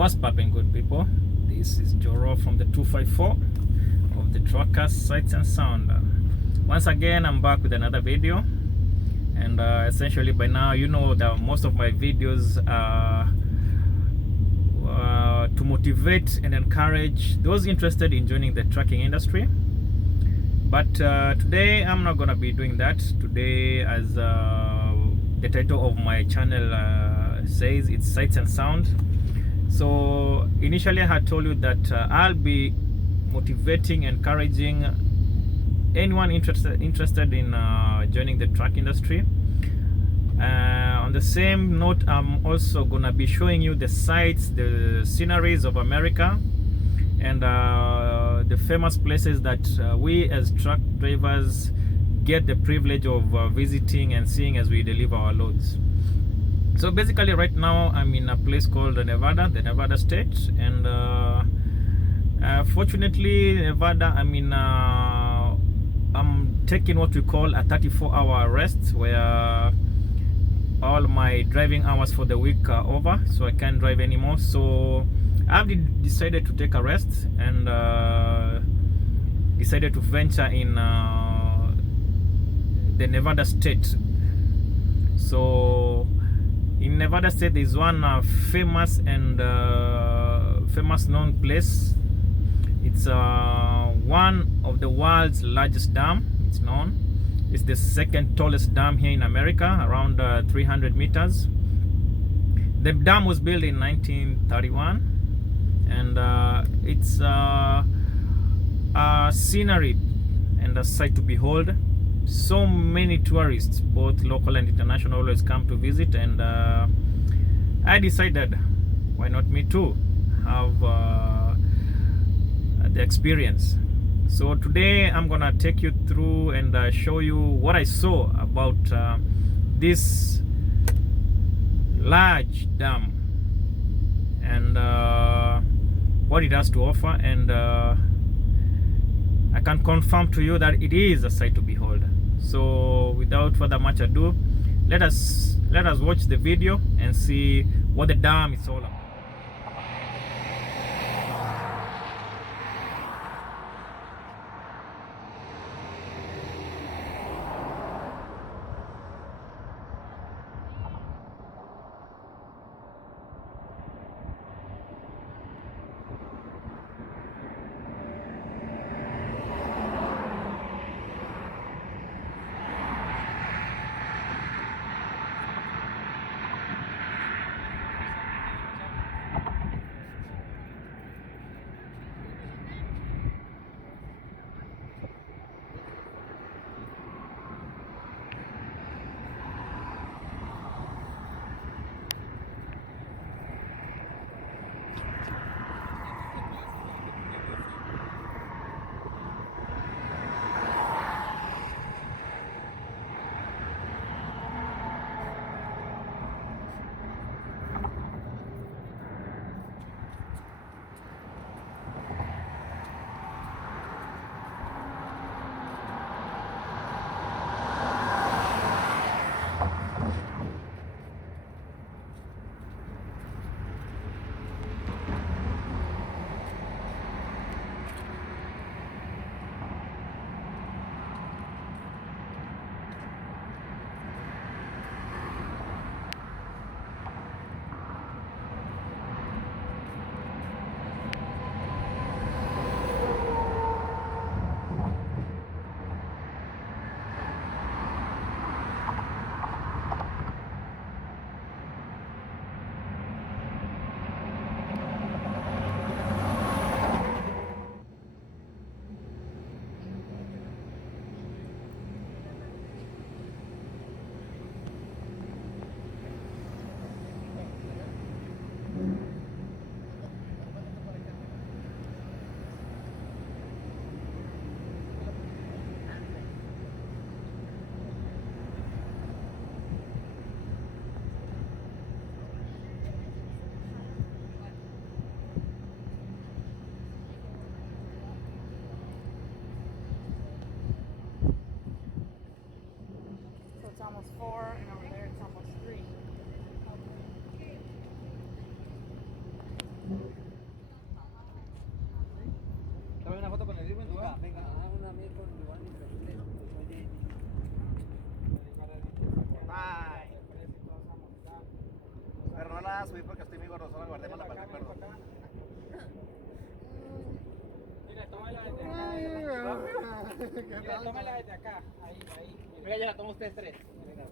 What's poppin', good people? This is Joro from the 254 of the Truckers Sights and Sound. Once again, I'm back with another video, and essentially by now you know that most of my videos are to motivate and encourage those interested in joining the trucking industry. But today I'm not gonna be doing that. Today, as the title of my channel says, it's Sights and Sound. So initially I had told you that I'll be motivating, encouraging anyone interested in joining the truck industry. On the same note, I'm also gonna be showing you the sights, the sceneries of America, and the famous places that we as truck drivers get the privilege of visiting and seeing as we deliver our loads. So basically right now I'm in a place called Nevada, the Nevada state, and fortunately Nevada, I'm taking what we call a 34-hour rest, where all my driving hours for the week are over, so I can't drive anymore. So I've decided to take a rest and decided to venture in the Nevada state. So in Nevada state, there is one famous known place. It's one of the world's largest dam. It's known. It's the second tallest dam here in America, around 300 meters. The dam was built in 1931, and it's a scenery and a sight to behold. So many tourists, both local and international, always come to visit, and I decided, why not me too, have the experience. So today I'm gonna take you through and show you what I saw about this large dam and what it has to offer, and I can confirm to you that it is a sight to behold. So without further much ado, let us watch the video and see what the dam is all about. Almost 4, and over there it's almost 3. la subí porque estoy muy gordo, solo guardémosla para el recuerdo. Mira, tómala desde acá. Mira, tómala desde acá. Ahí. Mira, ya la tomo ustedes tres. Mira.